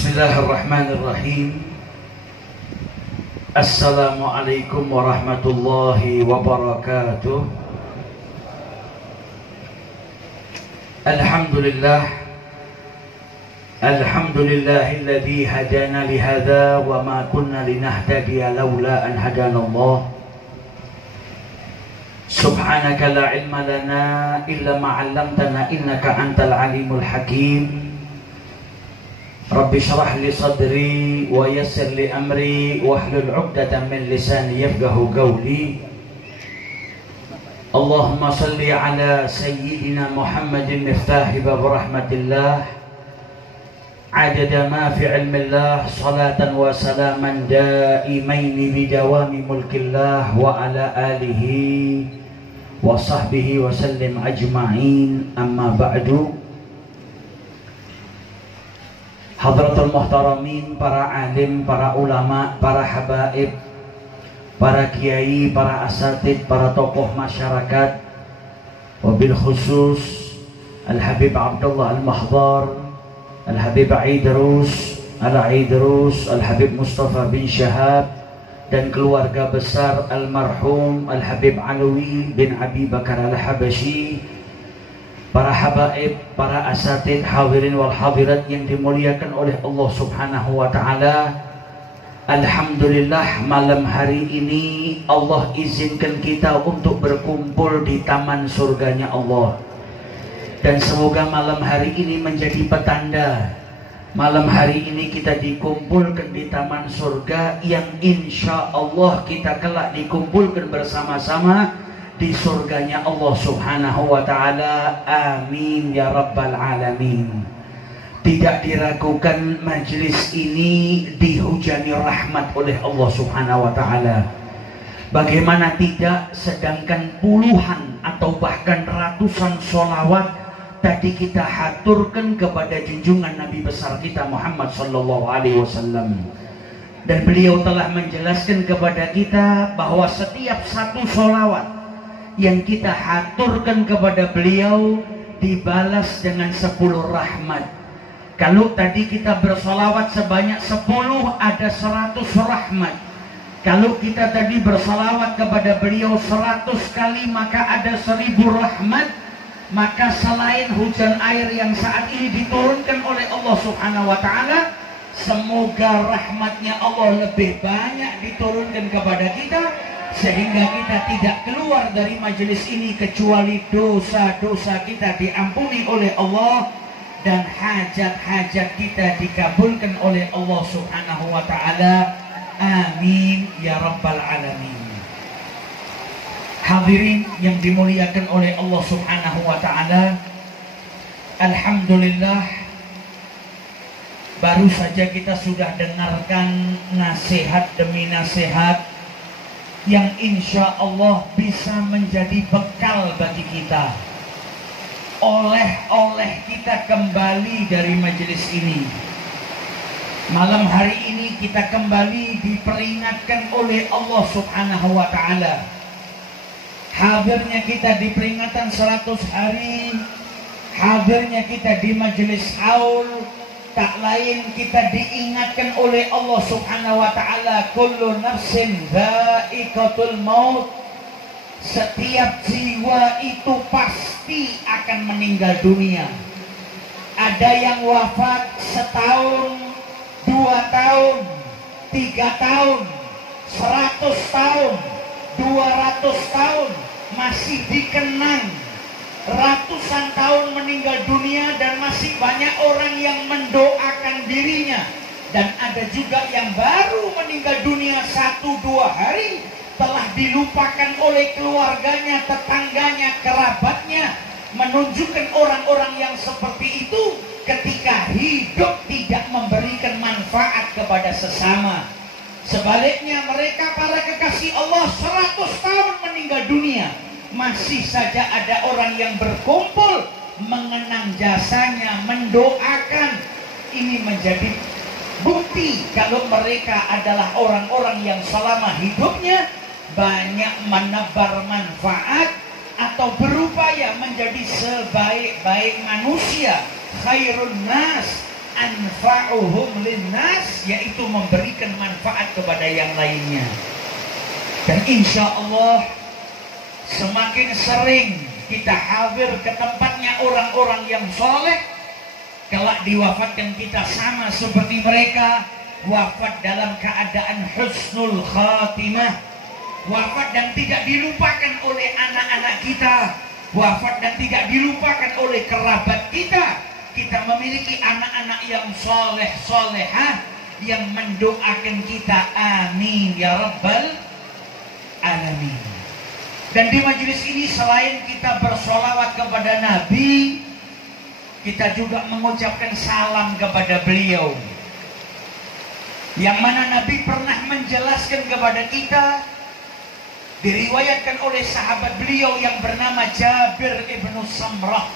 Bismillahirrahmanirrahim. Assalamualaikum warahmatullahi wabarakatuh. Alhamdulillah. Alhamdulillahilladzi hadana lihadza wa ma kunna linahtadiya laula an hadanallah. Subhanaka la ilma lana illa ma 'allamtana innaka antal alimul hakim. Rabbi syrah li sadri wa yassir li amri wahlul 'uqdatam min lisani yafqahu qawli. Allahumma salli ala sayyidina Muhammadin miftahi bab rahmatillah adada ma fi ilmillah salatan wa salaman daimaini bidawami mulkillah wa ala alihi wa sahbihi wa sallim ajma'in. Amma ba'du. Hadratul muhtaramin, para alim, para ulama, para habaib, para kiai, para asatid, para tokoh masyarakat, wabil khusus Al-Habib Abdullah Al-Mahdar, Al-Habib Aidrus, Al-Aidrus, Al-Habib Mustafa bin Syahab, dan keluarga besar Almarhum Al-Habib Alwi bin Abi Bakar Al-Habashi, para habaib, para asatid, hadirin wal hadirat yang dimuliakan oleh Allah Subhanahu wa ta'ala. Alhamdulillah, malam hari ini Allah izinkan kita untuk berkumpul di taman surganya Allah. Dan semoga malam hari ini menjadi petanda. Malam hari ini kita dikumpulkan di taman surga yang insya Allah kita kelak dikumpulkan bersama-sama di surganya Allah Subhanahu wa ta'ala. Amin ya rabbal alamin. Tidak diragukan majlis ini dihujani rahmat oleh Allah Subhanahu wa ta'ala. Bagaimana tidak, sedangkan puluhan atau bahkan ratusan sholawat tadi kita haturkan kepada junjungan Nabi besar kita Muhammad sallallahu alaihi wasallam. Dan beliau telah menjelaskan kepada kita bahwa setiap satu sholawat yang kita haturkan kepada beliau dibalas dengan 10 rahmat. Kalau tadi kita bersalawat sebanyak 10, ada 100 rahmat. Kalau kita tadi bersalawat kepada beliau 100 kali, maka ada 1000 rahmat. Maka selain hujan air yang saat ini diturunkan oleh Allah Subhanahu wa ta'ala, semoga rahmatnya Allah lebih banyak diturunkan kepada kita, sehingga kita tidak keluar dari majelis ini kecuali dosa-dosa kita diampuni oleh Allah dan hajat-hajat kita dikabulkan oleh Allah Subhanahu wa ta'ala. Amin ya rabbal alamin. Hadirin yang dimuliakan oleh Allah Subhanahu wa ta'ala, alhamdulillah, baru saja kita sudah dengarkan nasihat demi nasihat yang insya Allah bisa menjadi bekal bagi kita. Oleh kita kembali dari majelis ini. Malam hari ini kita kembali diperingatkan oleh Allah Subhanahu wa ta'ala. Hadirnya kita di peringatan 100 hari, hadirnya kita di majelis haul, tak lain kita diingatkan oleh Allah Subhanahu wa ta'ala, kullu nafsin dha'iqatul maut. Setiap jiwa itu pasti akan meninggal dunia. Ada yang wafat setahun, 2 tahun, 3 tahun, 100 tahun, 200 tahun, masih dikenang. Ratusan tahun meninggal dunia dan masih banyak orang yang mendoakan dirinya. Dan ada juga yang baru meninggal dunia 1-2 hari, telah dilupakan oleh keluarganya, tetangganya, kerabatnya. Menunjukkan orang-orang yang seperti itu ketika hidup tidak memberikan manfaat kepada sesama. Sebaliknya mereka para kekasih Allah 100 tahun meninggal dunia, masih saja ada orang yang berkumpul mengenang jasanya, mendoakan. Ini menjadi bukti kalau mereka adalah orang-orang yang selama hidupnya banyak menebar manfaat atau berupaya menjadi sebaik-baik manusia, khairun nas, anfa'uhum linnas, yaitu memberikan manfaat kepada yang lainnya. Dan insya Allah semakin sering kita hadir ke tempatnya orang-orang yang soleh, kelak diwafatkan kita sama seperti mereka, wafat dalam keadaan husnul khatimah, wafat dan tidak dilupakan oleh anak-anak kita, wafat dan tidak dilupakan oleh kerabat kita. Kita memiliki anak-anak yang soleh solehah yang mendoakan kita, amin ya rabbal alamin. Dan di majelis ini selain kita bersolawat kepada Nabi, kita juga mengucapkan salam kepada beliau, yang mana Nabi pernah menjelaskan kepada kita, diriwayatkan oleh sahabat beliau yang bernama Jabir ibnu Samrah.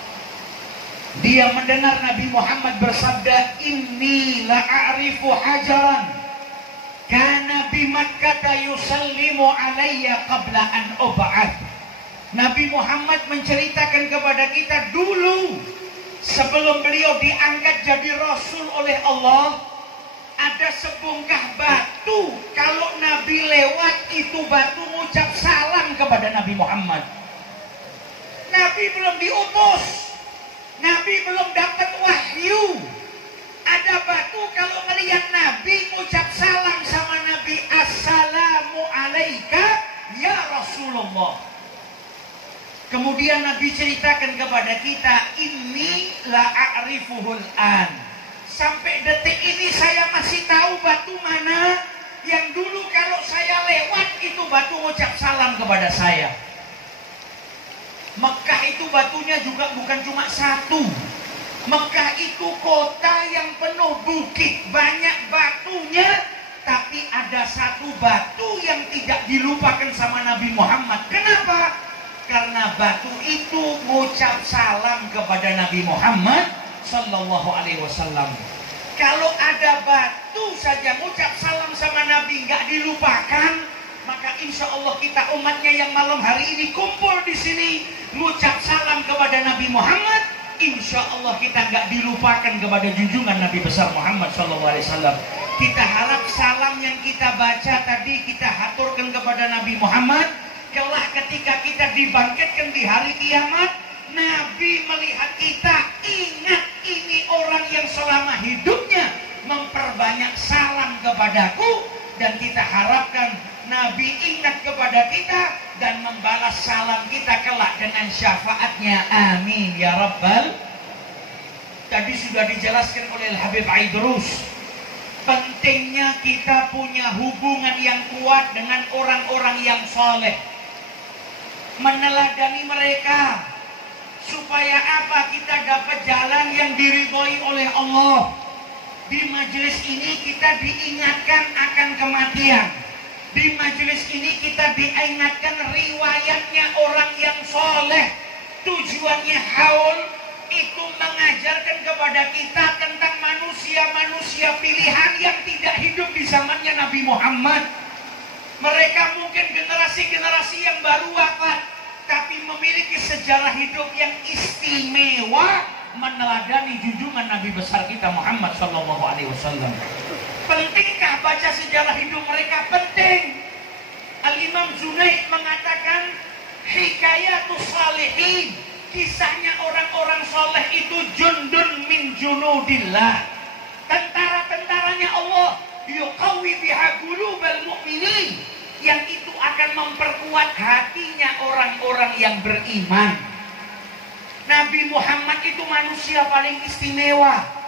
Dia mendengar Nabi Muhammad bersabda, inni la'arifu hajaran kana bi Makkah yusallimu alayya qabla an ub'ath. Nabi Muhammad menceritakan kepada kita, dulu sebelum beliau diangkat jadi Rasul oleh Allah, ada sebongkah batu, kalau Nabi lewat itu batu mengucap salam kepada Nabi Muhammad. Nabi belum diutus, Nabi belum dapat wahyu, ada batu kalau melihat Nabi mengucap salam sama Nabi, assalamu alaika ya Rasulullah. Kemudian Nabi ceritakan kepada kita, inni la'arifuhul an, sampai detik ini saya masih tahu batu mana yang dulu kalau saya lewat itu batu mengucap salam kepada saya. Mekah itu batunya juga bukan cuma satu. Mekah itu kota yang penuh bukit, banyak batunya, tapi ada satu batu yang tidak dilupakan sama Nabi Muhammad. Kenapa? Karena batu itu mengucap salam kepada Nabi Muhammad Sallallahu Alaihi Wasallam. Kalau ada batu saja mengucap salam sama Nabi nggak dilupakan, maka insya Allah kita umatnya yang malam hari ini kumpul di sini mengucap salam kepada Nabi Muhammad, insya Allah kita nggak dilupakan kepada junjungan Nabi besar Muhammad Sallallahu Alaihi Wasallam. Kita harap salam yang kita baca tadi kita haturkan kepada Nabi Muhammad, kelak ketika kita dibangkitkan di hari kiamat, Nabi melihat kita, ingat ini orang yang selama hidupnya memperbanyak salam kepadaku, dan kita harapkan Nabi ingat kepada kita dan membalas salam kita kelak dengan syafaatnya, amin ya rabbal. Tadi sudah dijelaskan oleh Habib Aidrus, pentingnya kita punya hubungan yang kuat dengan orang-orang yang soleh, meneladani mereka, supaya apa? Kita dapat jalan yang diridhoi oleh Allah. Di majelis ini kita diingatkan akan kematian. Di majelis ini kita diingatkan riwayatnya orang yang soleh. Tujuannya haul itu mengajarkan kepada kita tentang manusia-manusia pilihan yang tidak hidup di zamannya Nabi Muhammad. Mereka mungkin generasi-generasi yang baru wafat, tapi memiliki sejarah hidup yang istimewa, meneladani junjungan Nabi besar kita Muhammad Sallallahu Alaihi Wasallam. Pentingkah baca sejarah hidup mereka? Penting. Al-Imam Junaid mengatakan, hikayatus salihin, kisahnya orang-orang soleh itu jundun min junudillah, tentara-tentaranya Allah, yuqawi biha qulubal mu'minin, yang itu akan memperkuat hatinya orang-orang yang beriman. Nabi Muhammad itu manusia paling istimewa.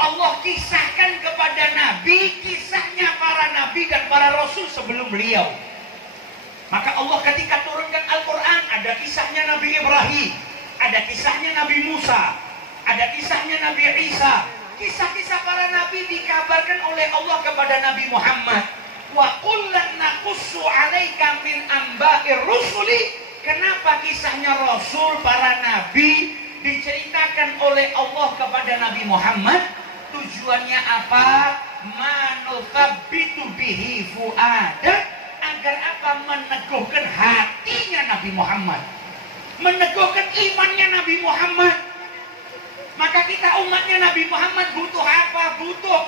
Allah kisahkan kepada Nabi kisahnya para Nabi dan para Rasul sebelum beliau. Maka Allah ketika turunkan Al-Quran, ada kisahnya Nabi Ibrahim, ada kisahnya Nabi Musa, ada kisahnya Nabi Isa. Kisah-kisah para Nabi dikabarkan oleh Allah kepada Nabi Muhammad. Wa kullan naqussu 'alaika min amba'ir rusuli. Kenapa kisahnya Rasul, para Nabi diceritakan oleh Allah kepada Nabi Muhammad? Tujuannya apa? Manuthabbitu bihi fu'ada, agar apa? Meneguhkan hatinya Nabi Muhammad, meneguhkan imannya Nabi Muhammad. Maka kita umatnya Nabi Muhammad butuh apa?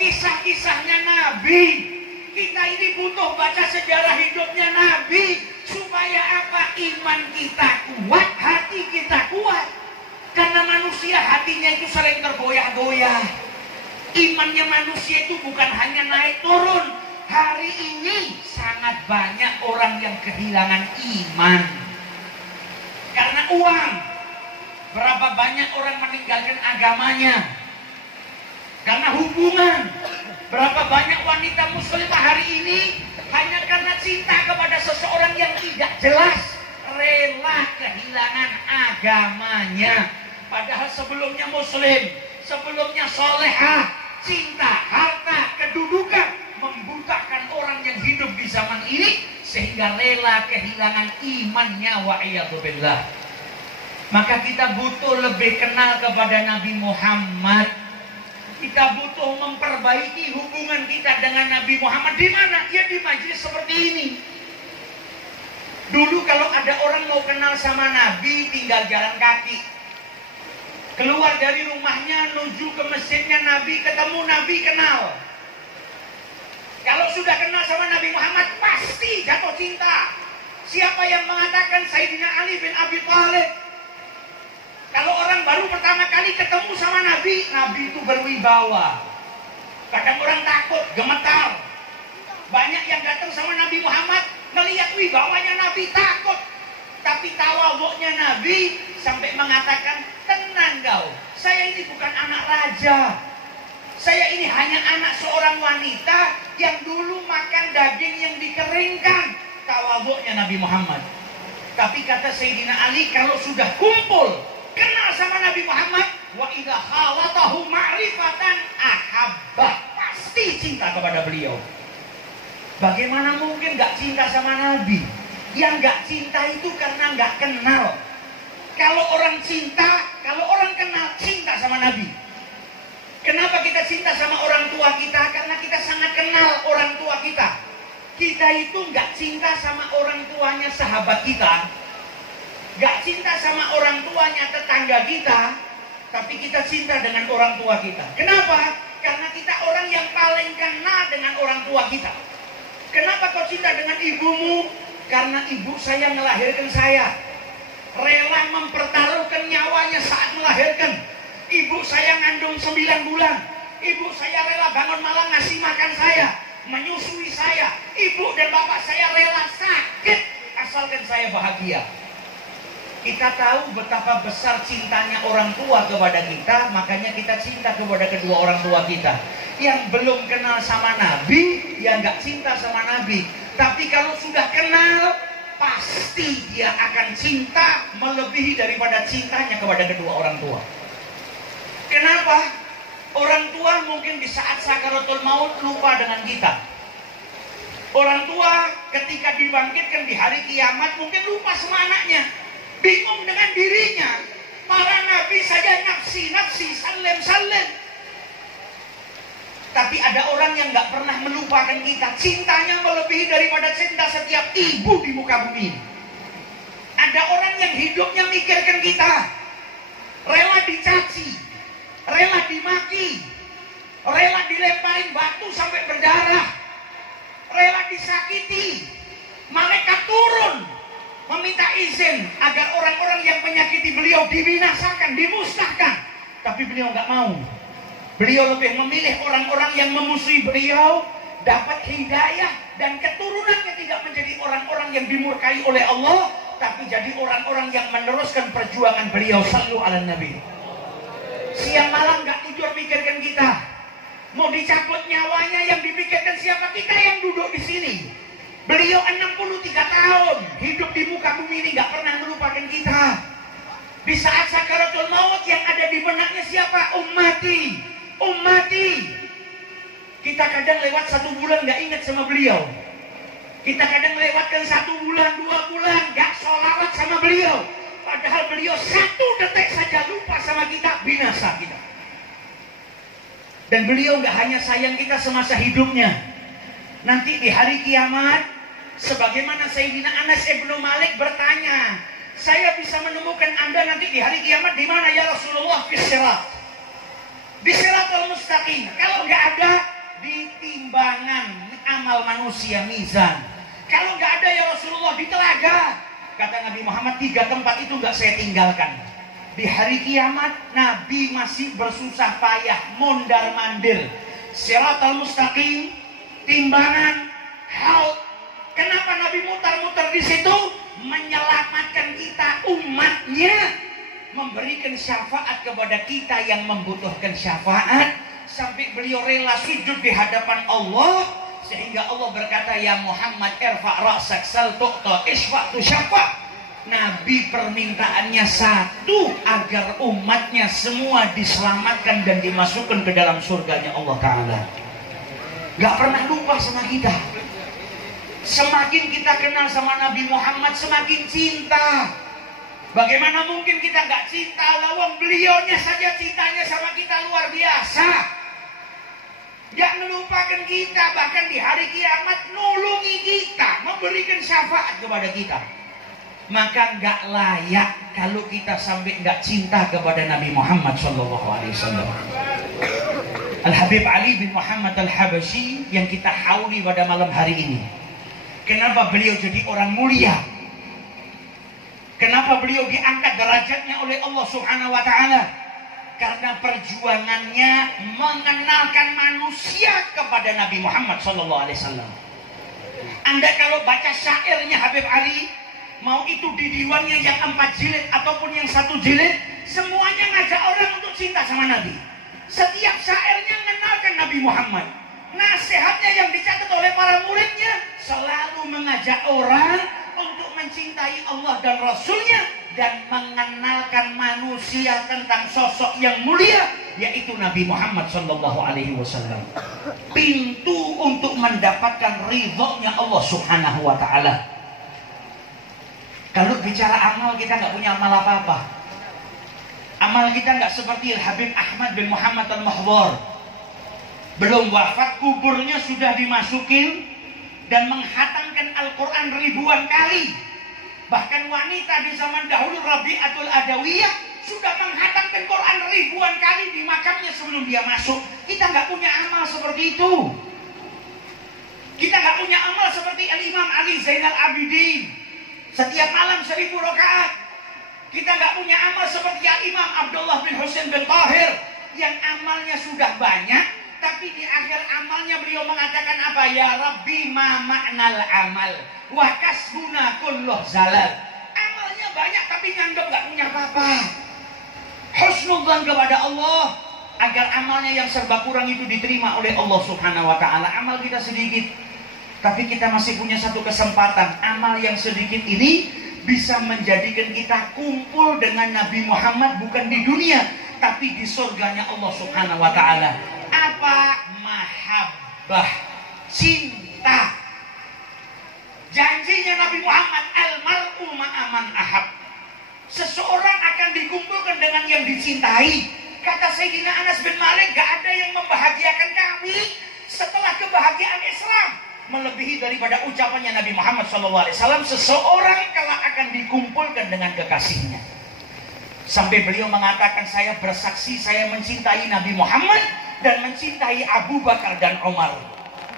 kisah-kisahnya Nabi. Kita ini butuh baca sejarah hidupnya Nabi. Supaya apa? Iman kita kuat, hati kita kuat. Karena manusia hatinya itu sering tergoyah-goyah. Imannya manusia itu bukan hanya naik turun. Hari ini sangat banyak orang yang kehilangan iman karena uang. Berapa banyak orang meninggalkan agamanya karena hubungan. Berapa banyak wanita muslimah hari ini hanya karena cinta kepada seseorang yang tidak jelas, rela kehilangan agamanya. Padahal sebelumnya muslim, sebelumnya solehah, cinta, harta, kedudukan membutakan orang yang hidup di zaman ini sehingga rela kehilangan imannya, wa'iyadzubillah. Maka kita butuh lebih kenal kepada Nabi Muhammad. Kita butuh memperbaiki hubungan kita dengan Nabi Muhammad. Di mana? Ya di majelis seperti ini. Dulu kalau ada orang mau kenal sama Nabi, tinggal jalan kaki. Keluar dari rumahnya, menuju ke masjidnya Nabi, ketemu Nabi, kenal. Kalau sudah kenal sama Nabi Muhammad, pasti jatuh cinta. Siapa yang mengatakan Sayyidina Ali bin Abi Thalib? Kalau orang baru pertama kali ketemu sama Nabi, Nabi itu berwibawa. Kadang orang takut, gemetar. Banyak yang datang sama Nabi Muhammad, melihat wibawanya Nabi, takut. Tapi tawadhu'nya Nabi sampai mengatakan, tenang kau, saya ini bukan anak raja. Saya ini hanya anak seorang wanita yang dulu makan daging yang dikeringkan. Tawadhu'nya Nabi Muhammad. Tapi kata Sayyidina Ali, kalau sudah kumpul, kenal sama Nabi Muhammad, wa idza khawatahu ma'rifatan ahabbah, pasti cinta kepada beliau. Bagaimana mungkin gak cinta sama Nabi? Yang gak cinta itu karena gak kenal. Kalau orang cinta, kalau orang kenal, cinta sama Nabi. Kenapa kita cinta sama orang tua kita? Karena kita sangat kenal orang tua kita. Kita itu gak cinta sama orang tuanya sahabat kita, gak cinta sama orang tuanya tetangga kita, tapi kita cinta dengan orang tua kita. Kenapa? Karena kita orang yang paling kenal dengan orang tua kita. Kenapa kau cinta dengan ibumu? Karena ibu saya melahirkan saya, rela mempertaruhkan nyawanya saat melahirkan. Ibu saya ngandung 9 bulan. Ibu saya rela bangun malam ngasih makan saya, menyusui saya. Ibu dan bapak saya rela sakit asalkan saya bahagia. Kita tahu betapa besar cintanya orang tua kepada kita, makanya kita cinta kepada kedua orang tua kita. Yang belum kenal sama Nabi, ya nggak cinta sama Nabi. Tapi kalau sudah kenal, pasti dia akan cinta melebihi daripada cintanya kepada kedua orang tua. Kenapa? Orang tua mungkin di saat sakaratul maut lupa dengan kita. Orang tua ketika dibangkitkan di hari kiamat mungkin lupa sama anaknya, bingung dengan dirinya. Para nabi saja nafsi, salem. Tapi ada orang yang gak pernah melupakan kita. Cintanya melebihi daripada cinta setiap ibu di muka bumi. Ada orang yang hidupnya mikirkan kita, rela dicaci, rela dimaki, rela dilemparin batu sampai berdarah, rela disakiti. Malaikat turun meminta izin agar orang-orang yang menyakiti beliau dibinasakan, dimusnahkan. Tapi beliau nggak mau. Beliau lebih memilih orang-orang yang memusuhi beliau dapat hidayah dan keturunannya tidak menjadi orang-orang yang dimurkai oleh Allah, tapi jadi orang-orang yang meneruskan perjuangan beliau. Sallu ala Nabi. Siang malam nggak tidur pikirkan kita. Mau dicabut nyawanya, yang dipikirkan siapa? Kita yang duduk di sini. Beliau 63 tahun hidup di muka bumi ini, gak pernah melupakan kita. Di saat sakaratul maut yang ada di benaknya siapa? Ummati. Kita kadang lewat 1 bulan gak ingat sama beliau. Kita kadang lewatkan 1 bulan, 2 bulan gak sholawat sama beliau. Padahal beliau 1 detik saja lupa sama kita, binasa kita. Dan beliau gak hanya sayang kita semasa hidupnya. Nanti di hari kiamat, sebagaimana Sayyidina Anas ibnu Malik bertanya, saya bisa menemukan Anda nanti di hari kiamat di mana ya Rasulullah? Di Siratal Mustaqim. Kalau nggak ada, manusia mizan. Kalau nggak ada ya Rasulullah di telaga. Kata Nabi Muhammad, 3 tempat itu nggak saya tinggalkan. Di hari kiamat Nabi masih bersusah payah mondar mandir. Siratal mustaqim, timbangan, haud. Kenapa Nabi mutar-mutar di situ? Menyelamatkan kita umatnya, memberikan syafaat kepada kita yang membutuhkan syafaat, sampai beliau rela sujud di hadapan Allah, sehingga Allah berkata, ya Muhammad irfa' ra'sak sal tu'ta isfa' tu syafa'. Nabi permintaannya satu, agar umatnya semua diselamatkan dan dimasukkan ke dalam surganya Allah Ta'ala. Gak pernah lupa sama kita. Semakin kita kenal sama Nabi Muhammad, semakin cinta. Bagaimana mungkin kita gak cinta? Lawang beliaunya saja cintanya sama kita luar biasa. Gak melupakan kita, bahkan di hari kiamat nulungi kita, memberikan syafaat kepada kita. Maka gak layak kalau kita sampai gak cinta kepada Nabi Muhammad SAW. Al-Habib Ali bin Muhammad Al-Habasyi yang kita hauli pada malam hari ini. Kenapa beliau jadi orang mulia? Kenapa beliau diangkat derajatnya oleh Allah Subhanahu wa Ta'ala? Karena perjuangannya mengenalkan manusia kepada Nabi Muhammad SAW. Anda kalau baca syairnya Habib Ali, mau itu di diwannya yang 4 jilid ataupun yang 1 jilid, semuanya ngajak orang untuk cinta sama Nabi. Setiap syairnya mengenalkan Nabi Muhammad. Nasihatnya yang dicatat oleh para muridnya selalu mengajak orang untuk mencintai Allah dan Rasulnya, dan mengenalkan manusia tentang sosok yang mulia, yaitu Nabi Muhammad SAW. Pintu untuk mendapatkan ridhonya Allah Subhanahu wa Ta'ala. Kalau bicara amal, kita nggak punya amal apa-apa. Amal kita nggak seperti Habib Ahmad bin Muhammad Al-Mahdhur. Belum wafat, kuburnya sudah dimasukin dan menghatamkan Al-Quran ribuan kali. Bahkan wanita di zaman dahulu, Rabi'atul Adawiyah, sudah menghatamkan Quran ribuan kali di makamnya sebelum dia masuk. Kita nggak punya amal seperti itu. Kita nggak punya amal seperti Al-Imam Ali Zainal Abidin, setiap malam 1000 rakaat. Kita nggak punya amal seperti Al-Imam Abdullah bin Husain bin Tahir, yang amalnya sudah banyak, tapi di akhir amalnya beliau mengatakan apa? Ya Rabbi ma ma'nal amal wa kasbuna kulluh zalal. Amalnya banyak tapi nganggap gak punya apa-apa. Husnudzan kepada Allah agar amalnya yang serba kurang itu diterima oleh Allah Subhanahu wa Ta'ala. Amal kita sedikit, tapi kita masih punya satu kesempatan. Amal yang sedikit ini bisa menjadikan kita kumpul dengan Nabi Muhammad, bukan di dunia tapi di surganya Allah Subhanahu wa Ta'ala. Apa? Mahabbah, cinta. Janjinya Nabi Muhammad, al-mar'u ma'aman ahab. Seseorang akan dikumpulkan dengan yang dicintai. Kata Sayyidina Anas bin Malik, gak ada yang membahagiakan kami setelah kebahagiaan Islam melebihi daripada ucapannya Nabi Muhammad SAW. Seseorang kalau akan dikumpulkan dengan kekasihnya. Sampai beliau mengatakan, saya bersaksi saya mencintai Nabi Muhammad dan mencintai Abu Bakar dan Umar.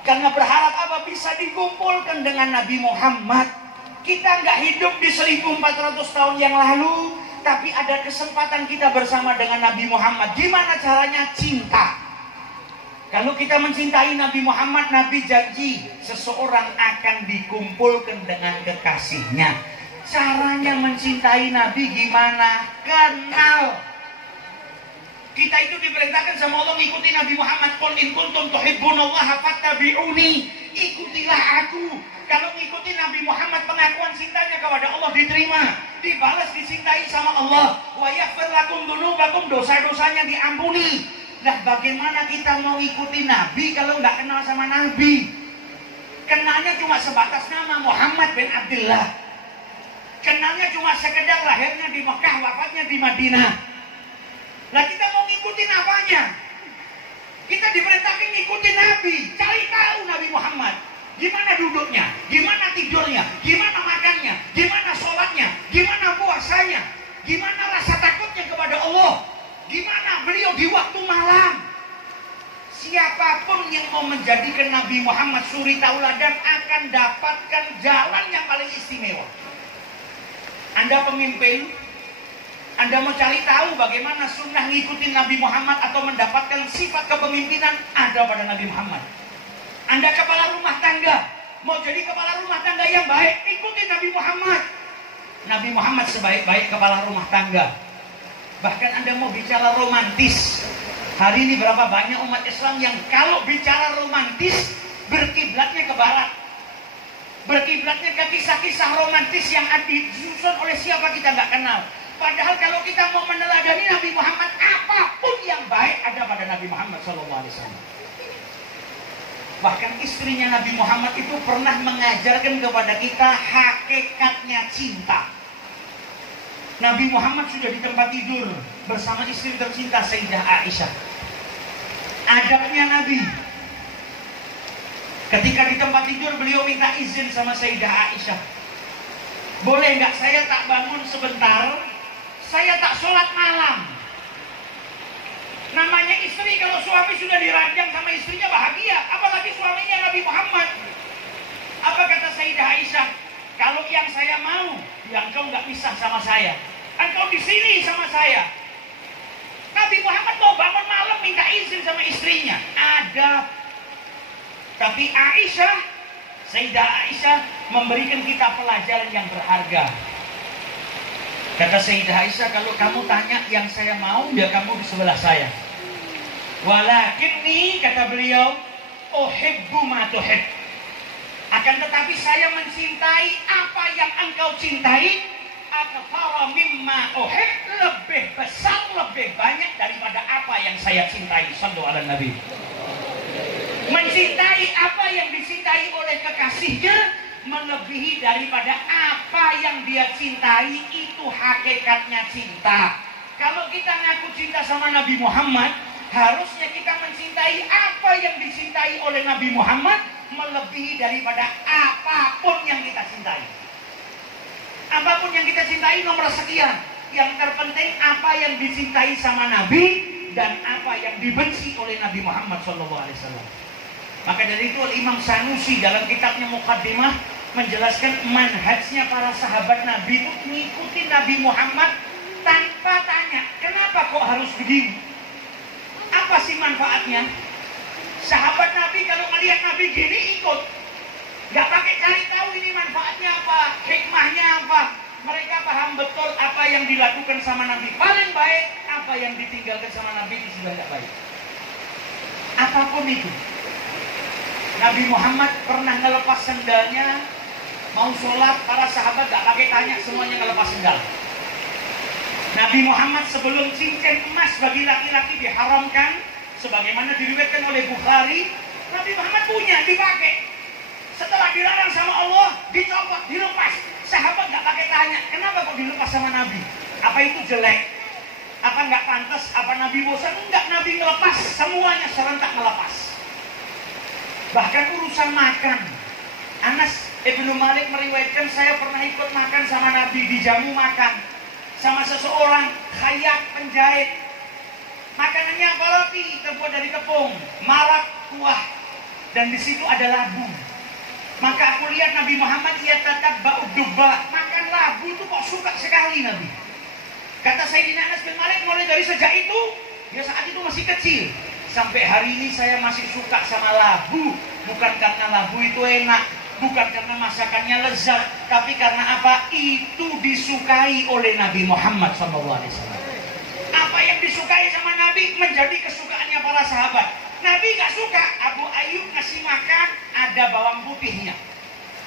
Karena berharap apa? Bisa dikumpulkan dengan Nabi Muhammad. Kita nggak hidup di 1400 tahun yang lalu, tapi ada kesempatan kita bersama dengan Nabi Muhammad. Gimana caranya? Cinta. Kalau kita mencintai Nabi Muhammad, Nabi janji seseorang akan dikumpulkan dengan kekasihnya. Caranya mencintai Nabi gimana? Kenal. Kita itu diperintahkan sama Allah mengikuti Nabi Muhammad. Qul in kuntum tuhibbunallaha fattabi'uni. Ikutilah aku. Kalau mengikuti Nabi Muhammad, pengakuan cintanya kepada Allah diterima, dibalas, dicintai sama Allah. Wa yaghfir lakum dzunubakum, dosa-dosanya diampuni. Nah, bagaimana kita mau ikuti Nabi kalau nggak kenal sama Nabi? Kenalnya cuma sebatas nama Muhammad bin Abdullah. Kenalnya cuma sekedar lahirnya di Mekah, wafatnya di Madinah. Nah, kita mau ngikutin apanya? Kita diperintahkan ngikutin Nabi. Cari tahu Nabi Muhammad. Gimana duduknya, gimana tidurnya, gimana makannya, gimana sholatnya, gimana puasanya, gimana rasa takutnya kepada Allah, gimana beliau di waktu malam. siapapun yang mau menjadikan Nabi Muhammad suri tauladan akan dapatkan jalan yang paling istimewa. Anda pemimpin, Anda mau cari tahu bagaimana sunnah ngikutin Nabi Muhammad atau mendapatkan sifat kepemimpinan, ada pada Nabi Muhammad. Anda kepala rumah tangga, mau jadi kepala rumah tangga yang baik, ikuti Nabi Muhammad. Nabi Muhammad sebaik-baik kepala rumah tangga. Bahkan Anda mau bicara romantis, hari ini berapa banyak umat Islam yang kalau bicara romantis berkiblatnya ke barat, berkiblatnya ke kisah-kisah romantis yang disusun oleh siapa kita nggak kenal. Padahal kalau kita mau meneladani Nabi Muhammad, apapun yang baik ada pada Nabi Muhammad SAW. Bahkan istrinya Nabi Muhammad itu pernah mengajarkan kepada kita hakikatnya cinta. Nabi Muhammad sudah di tempat tidur bersama istri tercinta Sayyidah Aisyah. Adabnya Nabi, ketika di tempat tidur beliau minta izin sama Sayyidah Aisyah, boleh nggak saya tak bangun sebentar, saya tak sholat malam. Namanya istri, kalau suami sudah diranjang sama istrinya bahagia, apalagi suaminya Nabi Muhammad. Apa kata Sayyidah Aisyah? Kalau yang saya mau, yang kau nggak pisah sama saya, engkau di sini sama saya. Nabi Muhammad mau bangun malam minta izin sama istrinya. Ada. Tapi Aisyah, Sayyidah Aisyah memberikan kita pelajaran yang berharga. Kata Sayyidah Aisyah, kalau kamu tanya yang saya mau, ya kamu di sebelah saya. Walakinni, kata beliau, uhibbu ma tuhib. Akan tetapi saya mencintai apa yang engkau cintai, akthara mimma uhib, lebih besar, lebih banyak daripada apa yang saya cintai. Sallu ala Nabi. Mencintai apa yang dicintai oleh kekasihnya melebihi daripada apa yang dia cintai, itu hakikatnya cinta. Kalau kita ngaku cinta sama Nabi Muhammad, harusnya kita mencintai apa yang dicintai oleh Nabi Muhammad melebihi daripada apapun yang kita cintai. Apapun yang kita cintai nomor sekian. Yang terpenting apa yang dicintai sama Nabi dan apa yang dibenci oleh Nabi Muhammad SAW. Maka dari itu Imam Sanusi dalam kitabnya Muqaddimah menjelaskan manhajnya para sahabat Nabi itu mengikuti Nabi Muhammad tanpa tanya, kenapa kok harus begini? Apa sih manfaatnya? Sahabat Nabi kalau melihat Nabi gini ikut. Gak pakai cari tahu ini manfaatnya apa, hikmahnya apa. Mereka paham betul apa yang dilakukan sama Nabi paling baik, apa yang ditinggalkan sama Nabi itu sudah tidak baik. Apapun itu. Nabi Muhammad pernah ngelepas sendalnya, mau sholat, para sahabat gak pakai tanya, semuanya ngelepas sendal. Nabi Muhammad sebelum cincin emas bagi laki-laki diharamkan, sebagaimana diriwayatkan oleh Bukhari, Nabi Muhammad punya, dipakai. Setelah dilarang sama Allah, dicopot, dilepas. Sahabat gak pakai tanya, kenapa kok dilepas sama Nabi? Apa itu jelek? Apa gak pantas? Apa Nabi bosan? Enggak, Nabi ngelepas, semuanya serentak ngelepas. Bahkan urusan makan, Anas Ibnu Malik meriwayatkan, saya pernah ikut makan sama Nabi, dijamu makan sama seseorang khayyat penjahit. Makanannya apa? Roti terbuat dari tepung, marak, kuah, dan di situ ada labu. Maka aku lihat Nabi Muhammad yatatabau dubba, makan labu itu kok suka sekali Nabi. Kata Sayyidina Anas bin Malik, mulai dari sejak itu, ya saat itu masih kecil, sampai hari ini saya masih suka sama labu. Bukan karena labu itu enak, bukan karena masakannya lezat, tapi karena apa? Itu disukai oleh Nabi Muhammad SAW. Apa yang disukai sama Nabi menjadi kesukaannya para sahabat. Nabi gak suka Abu Ayyub ngasih makan ada bawang putihnya,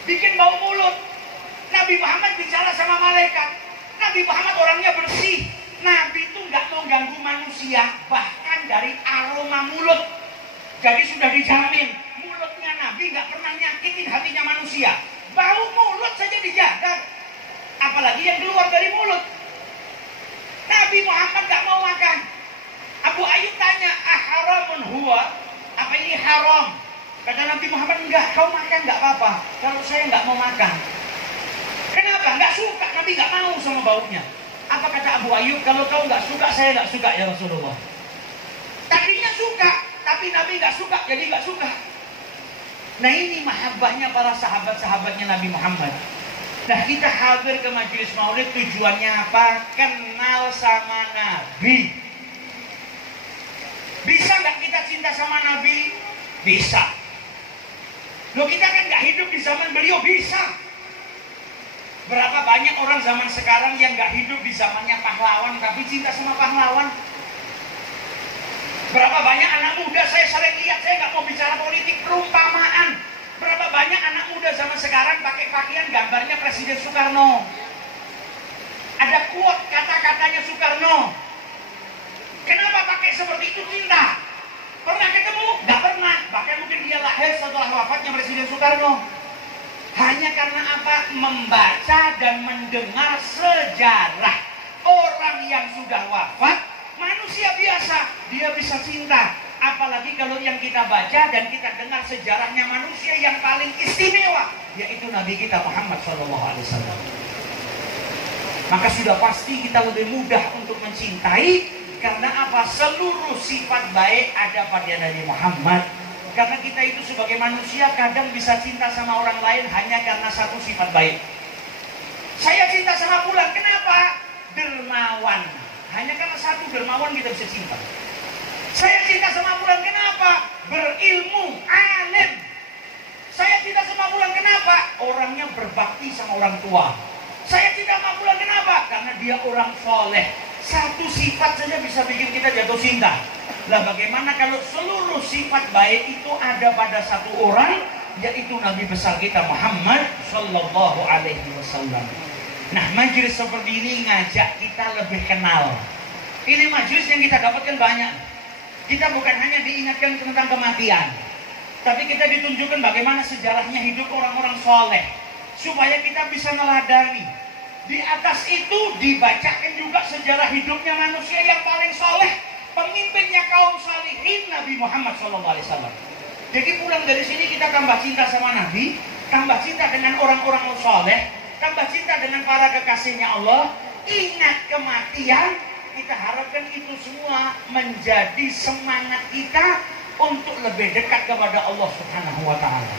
bikin bau mulut. Nabi Muhammad bicara sama malaikat. Nabi Muhammad orangnya bersih. Nabi itu gak mau ganggu manusia, bahkan dari aroma mulut. Jadi sudah dijamin mulutnya Nabi gak pernah nyakitin hatinya manusia. Bau mulut saja dijaga, apalagi yang keluar dari mulut. Nabi Muhammad gak mau makan. Abu Ayyub tanya, aharamun huwa? Apa ini haram? Kata Nabi Muhammad, enggak, kau makan enggak apa-apa. Kalau saya enggak mau makan. Kenapa? Enggak suka, Nabi enggak mau sama baunya. Apa kata Abu Ayyub? Kalau kau enggak suka, saya enggak suka ya Rasulullah. Tadinya suka, tapi Nabi nggak suka, jadi nggak suka. Nah ini mahabbahnya para sahabat-sahabatnya Nabi Muhammad. Nah kita hadir ke majelis maulid tujuannya apa? Kenal sama Nabi. Bisa nggak kita cinta sama Nabi? Bisa. Loh kita kan nggak hidup di zaman beliau, bisa. Berapa banyak orang zaman sekarang yang nggak hidup di zamannya pahlawan tapi cinta sama pahlawan? Berapa banyak anak muda, saya sering lihat, saya nggak mau bicara politik, perumpamaan. Berapa banyak anak muda zaman sekarang pakai pakaian gambarnya Presiden Soekarno. Ada quote kata-katanya Soekarno. Kenapa pakai seperti itu cinta? Pernah ketemu? Nggak pernah. Bahkan mungkin dia lahir setelah wafatnya Presiden Soekarno. Hanya karena apa? Membaca dan mendengar sejarah orang yang sudah wafat. Manusia biasa, dia bisa cinta. Apalagi kalau yang kita baca dan kita dengar sejarahnya manusia yang paling istimewa, yaitu Nabi kita Muhammad SAW. Maka sudah pasti kita lebih mudah untuk mencintai. Karena apa? Seluruh sifat baik ada pada Nabi Muhammad. Karena kita itu sebagai manusia kadang bisa cinta sama orang lain hanya karena satu sifat baik. Saya cinta sama Fulan, kenapa? Dermawan. Hanya karena satu dermawan kita bisa cinta. Saya cinta sama Fulan, kenapa? Berilmu, alim. Saya cinta sama Fulan, kenapa? Orangnya berbakti sama orang tua. Saya cinta sama Fulan, kenapa? Karena dia orang soleh. Satu sifat saja bisa bikin kita jatuh cinta. Lah bagaimana kalau seluruh sifat baik itu ada pada satu orang, yaitu Nabi besar kita Muhammad Sallallahu Alaihi Wasallam. Nah majelis seperti ini ngajak kita lebih kenal. Ini majelis yang kita dapatkan banyak. Kita bukan hanya diingatkan tentang kematian, tapi kita ditunjukkan bagaimana sejarahnya hidup orang-orang soleh, supaya kita bisa meladani. Di atas itu dibacakan juga sejarah hidupnya manusia yang paling soleh, pemimpinnya kaum salihin Nabi Muhammad SAW. Jadi pulang dari sini kita tambah cinta sama Nabi, tambah cinta dengan orang-orang soleh, tambah cinta dengan para kekasihnya Allah. Ingat kematian, kita harapkan itu semua menjadi semangat kita untuk lebih dekat kepada Allah Subhanahu wa Ta'ala.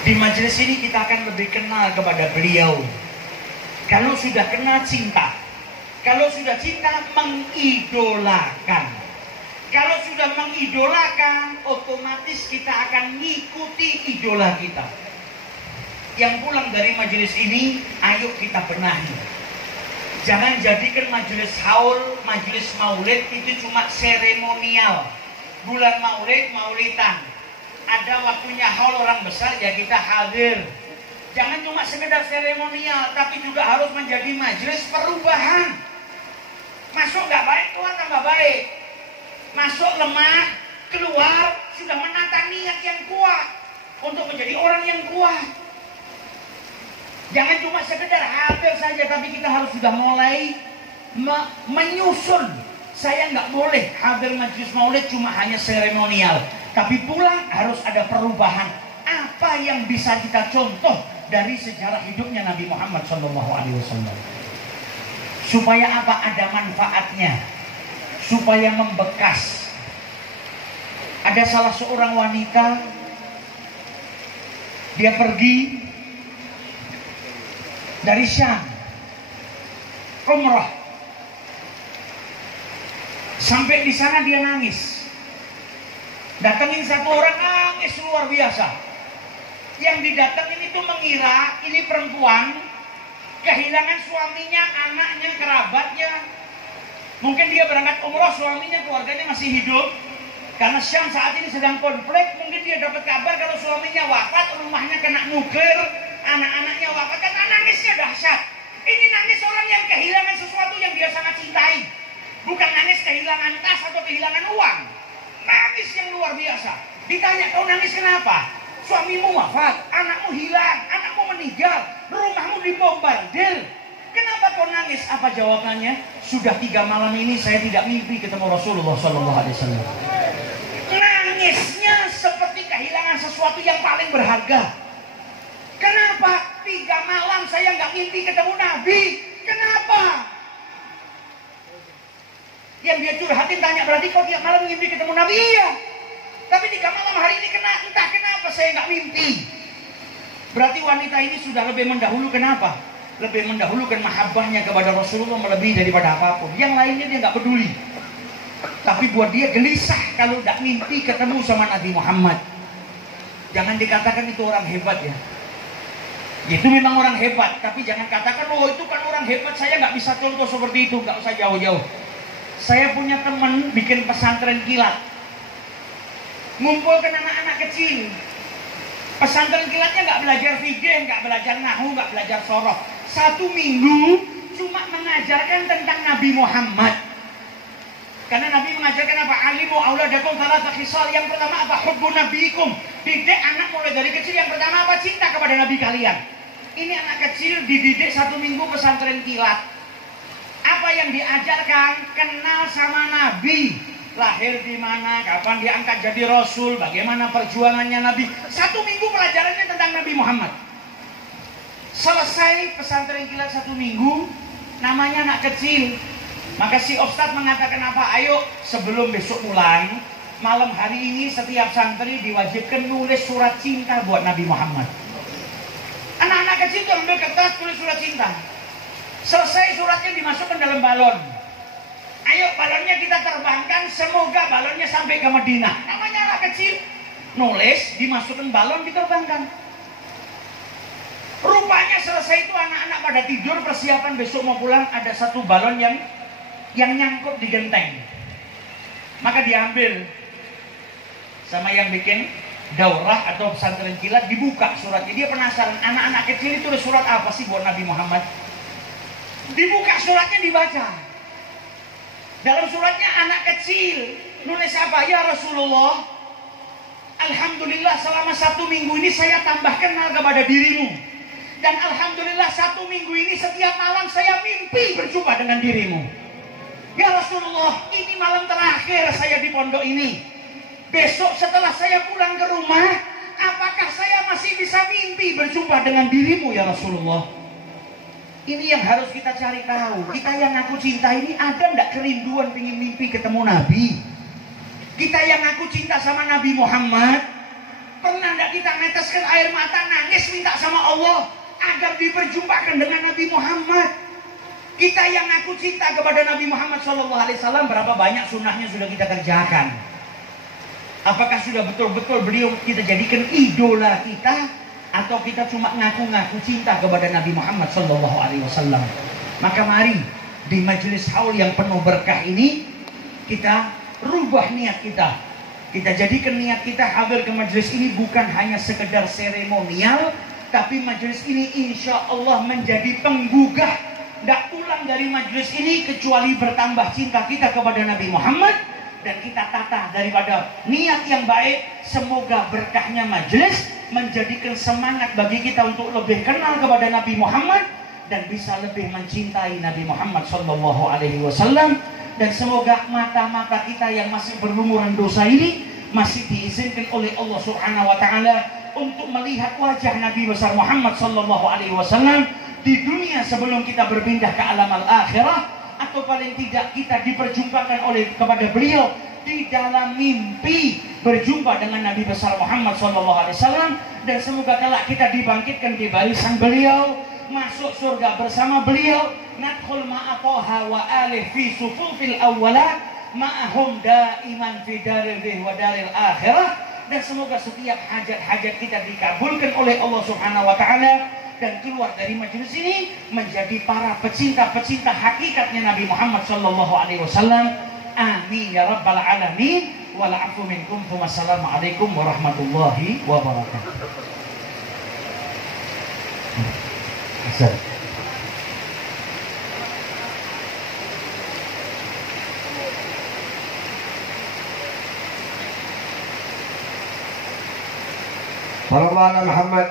Di majelis ini kita akan lebih kenal kepada beliau. Kalau sudah kenal cinta, kalau sudah cinta mengidolakan. Kalau sudah mengidolakan, otomatis kita akan mengikuti idola kita. Yang pulang dari majelis ini, ayo kita benahi. Jangan jadikan majelis haul, majelis maulid itu cuma seremonial. Bulan maulid, maulidan. Ada waktunya haul orang besar, ya kita hadir. Jangan cuma sekedar seremonial, tapi juga harus menjadi majelis perubahan. Masuk nggak baik, keluar tambah baik. Masuk lemah, keluar sudah menata niat yang kuat untuk menjadi orang yang kuat. Jangan cuma sekedar hadir saja, tapi kita harus sudah mulai menyusun. Saya nggak boleh hadir majelis maulid cuma hanya seremonial, tapi pulang harus ada perubahan. Apa yang bisa kita contoh dari sejarah hidupnya Nabi Muhammad SAW? Supaya apa? Ada manfaatnya, supaya membekas. Ada salah seorang wanita, dia pergi dari Syam, umrah. Sampai di sana dia nangis. Datangin satu orang, nangis luar biasa. Yang didatengin itu mengira ini perempuan kehilangan suaminya, anaknya, kerabatnya. Mungkin dia berangkat umrah, suaminya, keluarganya masih hidup. Karena Syam saat ini sedang konflik. Mungkin dia dapat kabar kalau suaminya wafat, rumahnya kena nuklir, anak-anaknya wafat. Karena nangisnya dahsyat. Ini nangis orang yang kehilangan sesuatu yang dia sangat cintai. Bukan nangis kehilangan tas atau kehilangan uang. Nangis yang luar biasa. Ditanya, kau nangis kenapa? Suamimu wafat, anakmu hilang, anakmu meninggal, rumahmu dibombardir. Kenapa kau nangis? Apa jawabannya? Sudah 3 malam ini saya tidak mimpi ketemu Rasulullah SAW. Nangisnya seperti kehilangan sesuatu yang paling berharga. Kenapa? 3 malam saya nggak mimpi ketemu Nabi. Kenapa? Yang dia curhatin tanya, berarti kau tiap malam mimpi ketemu Nabi? Iya. Tapi 3 malam hari ini entah kenapa saya nggak mimpi. Berarti wanita ini sudah lebih mendahulukan apa? Lebih mendahulukan mahabbahnya kepada Rasulullah melebihi daripada apapun. Yang lainnya dia nggak peduli. Tapi buat dia gelisah kalau tidak mimpi ketemu sama Nabi Muhammad. Jangan dikatakan itu orang hebat ya. Itu memang orang hebat, tapi jangan katakan, oh itu kan orang hebat, saya nggak bisa contoh seperti itu. Nggak usah jauh-jauh. Saya punya teman bikin pesantren kilat, ngumpulkan anak-anak kecil. Pesantren kilatnya nggak belajar fikih, nggak belajar nahwu, nggak belajar sorof. 1 minggu cuma mengajarkan tentang Nabi Muhammad. Karena Nabi mengajarkan apa? Alimu auladakum thalatha khisal. Yang pertama apa? Hubbu nabiikum. Didik anak mulai dari kecil. Yang pertama apa? Cinta kepada Nabi kalian. Ini anak kecil dididik 1 minggu pesantren kilat. Apa yang diajarkan? Kenal sama Nabi. Lahir di mana, kapan diangkat jadi Rasul, bagaimana perjuangannya Nabi. 1 minggu pelajarannya tentang Nabi Muhammad. Selesai pesantren kilat 1 minggu, namanya anak kecil. Maka si Ustadz mengatakan apa? Ayo sebelum besok pulang, malam hari ini setiap santri diwajibkan nulis surat cinta buat Nabi Muhammad. Anak-anak kecil itu ambil kertas tulis surat cinta. Selesai suratnya dimasukkan dalam balon. Ayo balonnya kita terbangkan, semoga balonnya sampai ke Madinah. Namanya anak kecil. Nulis, dimasukkan balon, diterbangkan. Rupanya selesai itu anak-anak pada tidur, persiapan besok mau pulang, ada 1 balon yang nyangkut di genteng. Maka diambil sama yang bikin daurah atau pesantren kilat, dibuka suratnya. Dia penasaran, anak-anak kecil itu surat apa sih buat Nabi Muhammad? Dibuka suratnya, dibaca. Dalam suratnya anak kecil nulis apa? Ya Rasulullah, alhamdulillah selama 1 minggu ini saya tambah kenal kepada dirimu. Dan alhamdulillah 1 minggu ini setiap malam saya mimpi berjumpa dengan dirimu. Ya Rasulullah, ini malam terakhir saya di pondok ini. Besok setelah saya pulang ke rumah, apakah saya masih bisa mimpi berjumpa dengan dirimu ya Rasulullah? Ini yang harus kita cari tahu. Kita yang ngaku cinta ini ada enggak kerinduan pengen mimpi ketemu Nabi? Kita yang ngaku cinta sama Nabi Muhammad, pernah enggak kita neteskan air mata nangis minta sama Allah agar diperjumpakan dengan Nabi Muhammad? Kita yang ngaku cinta kepada Nabi Muhammad SAW, berapa banyak sunnahnya sudah kita kerjakan? Apakah sudah betul-betul beliau kita jadikan idola kita? Atau kita cuma ngaku-ngaku cinta kepada Nabi Muhammad SAW? Maka mari di majelis haul yang penuh berkah ini kita rubah niat kita. Kita jadikan niat kita hadir ke majelis ini bukan hanya sekedar seremonial, tapi majelis ini insya Allah menjadi penggugah. Tidak pulang dari majelis ini kecuali bertambah cinta kita kepada Nabi Muhammad. Dan kita tata daripada niat yang baik. Semoga berkahnya majelis menjadikan semangat bagi kita untuk lebih kenal kepada Nabi Muhammad dan bisa lebih mencintai Nabi Muhammad SAW. Dan semoga mata-mata kita yang masih berlumuran dosa ini masih diizinkan oleh Allah Subhanahu Wa Taala untuk melihat wajah Nabi besar Muhammad SAW di dunia sebelum kita berpindah ke alam al-akhirah, atau paling tidak kita diperjumpakan kepada beliau di dalam mimpi berjumpa dengan Nabi besar Muhammad SAW. Dan semoga kelak kita dibangkitkan di barisan beliau, masuk surga bersama beliau, nadkhul ma'atoha wa alih fi sufufil awwalat ma'ahum daiman fi daril wa daril akhirah. Dan semoga setiap hajat-hajat kita dikabulkan oleh Allah Subhanahu Wa Taala dan keluar dari majelis ini menjadi para pecinta-pecinta hakikatnya Nabi Muhammad SAW. Amin ya rabbal alamin. Wal afu minkum. Wassalamualaikum warahmatullahi wabarakatuh. Sallallahu alaihi Muhammad.